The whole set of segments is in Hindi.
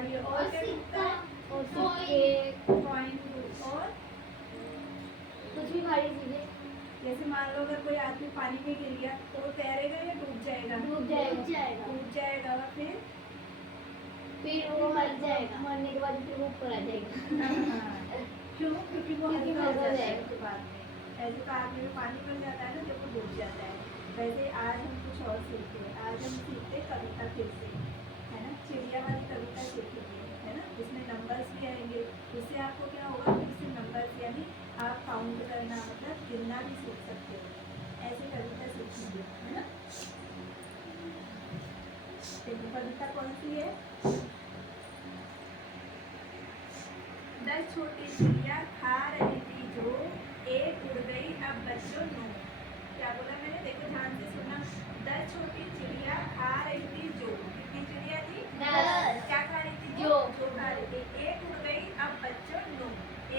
रही है और क्या टूटता है? और सिक्के, कॉइन और कुछ भी भारी चीजें। जैसे मान लो अगर कोई आदमी पानी में गिर गया तो वो तैरेगा या डूब जाएगा? डूब जाएगा। डूब जाएगा और फिर वो मर जाएगा, मरने के बाद फिर वो ऊपर आ जाएगा। क्यों? क्योंकि वो क्योंकि हल्का हो हल्का हो जाता है जाएगा। उसके बाद में। ऐसे तो आदमी में पानी पड़ जाता है ना जब वो डूब जाता है। वैसे आज हम कुछ और सीखते हैं। आज हम सीखते हैं कविता फिर से, है ना? चिड़िया वाली कविता सीखेंगे, है ना? इसमें नंबर्स भी आएंगे। इससे आपको क्या होगा? फिर से नंबर्स यानी आप काउंट करना मतलब गिनना भी सीख सकते हो। ऐसी कविता सीखेंगे, है ना? कविता कौन सी है? 10 छोटी चिड़िया खा रही थी जो, एक उड़ गई अब बच्चों नो। क्या बोला मैंने? देखो ध्यान से सुनना। 10 छोटी चिड़िया खा रही थी जो। कितनी चिड़िया थी? 10। क्या खा रही थी? जो खा रही थी। एक उड़ गई अब बच्चों नो।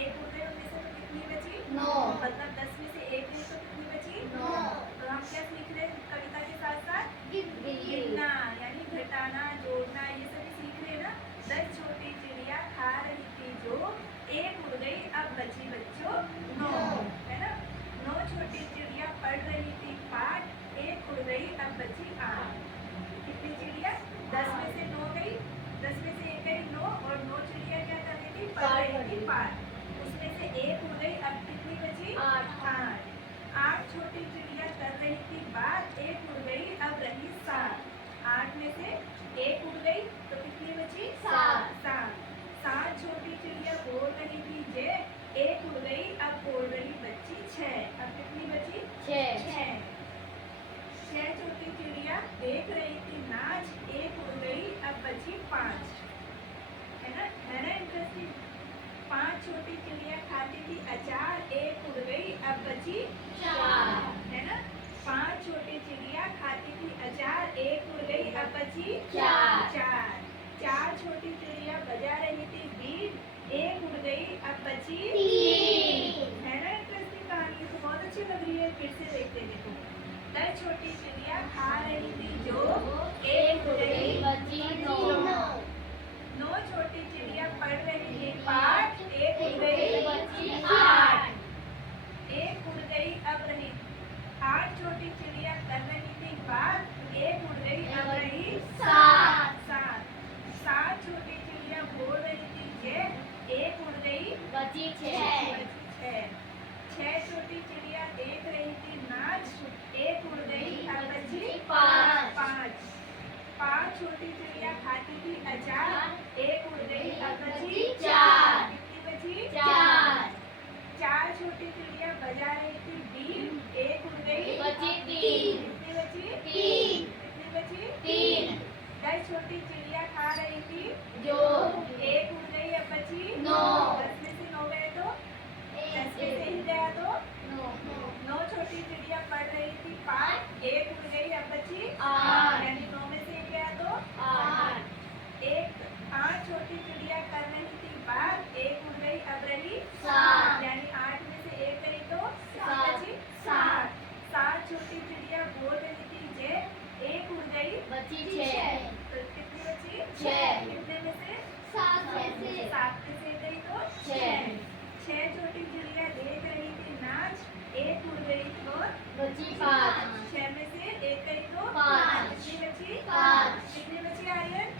एक उड़ गई उनमें से तो कितनी बची? 9। मतलब 10 में से एक गई तो कितनी बची? 9। तो हम क्या सीख रहे हैं कविता के साथ साथ? गिनना यानी घटाना, जोड़ना, ये सभी सीख रहे हैं ना। 10 छोटी चिड़िया खा रही थी जो, एक उड़ गई अब बची बच्चों 9, है ना? 9 छोटी चिड़िया पढ़ रही थी पाठ, एक उड़ गई अब बची 8। कितनी चिड़िया? 10 में से 9 गई, 10 में से एक गई 9 और 9 चिड़िया क्या कर रही थी? पढ़ रही थी पाठ। उसमें से एक उड़ गई, अब कितनी बची? 8। 8 छोटी चिड़िया कर रही थी बात, एक उड़ गई अब रही 7। 8 में से एक उड़ गई तो कितनी बची? 7। 7 छोटी चिड़िया बोल रही थी जे, एक उड़ गई अब बोल रही बच्ची 6। अब कितनी बची? 6। 6 छोटी चिड़िया देख रही थी नाच, एक उड़ गई अब बची 5। है ना इंटरेस्टिंग? 5 छोटी चिड़िया खाती थी अचार, एक उड़ गई अब बची 4। है ना? 5 छोटी चिड़िया खाती थी अचार, एक उड़ गई अब बची 4। 4 छोटी चिड़िया बजा रही थी बीन, एक उड़ गई अब बची 3। है ना इंटरेस्टिंग कहानी? तो बहुत अच्छी लग रही है। फिर से देखते देखो। 10 छोटी चिड़िया खा रही थी जो, एक उड़ गई बची 9। 9 छोटी चिड़िया पढ़ रही थी पाठ, एक उड़ गई बची 8। एक उड़ गई अब रही 8 छोटी चिड़िया कर रही थी बात, एक उड़ गई अब रही 7। 7 छोटी चिड़िया बोल रही थी जय, एक उड़ गई बची 6। 6 छोटी चिड़िया देख रही थी नाच, एक उड़ गई अब बची 5। 5 छोटी चिड़िया खाती थी अचार, एक उड़ गई अब बची 4। कितनी बची? 4। 4 छोटी चिड़िया बजा रही थी बीन, एक उड़ गई बची 3। कितनी बची? 3। कितनी बची? 3। 10 छोटी चिड़िया खा रही थी जो एक उड़ गई अब बची 9। 10 में से 9 गए तो 10 में से ही गया तो 9 छोटी चिड़िया पढ़ रही थी पाठ, एक उड़ गई अब बची 8। यानी 9 में से एक गया तो 8। 8 छोटी चिड़िया कर रही थी बात, एक उड़ गई अब रही 7। यानी 8 में से एक गई तो 7 बची 7। 7 छोटी चिड़िया बोल रही थी जय, एक उड़ गई बची 6। तो कितनी बची? 6। कितने में से? 7 में से 7 में से गई तो 6। 6 छोटी चिड़िया देख रही थी नाच, एक उड़ गई तो बची 5। 6 में से एक गई तो 5। कितनी बची? 5। कितनी बची आर्यन?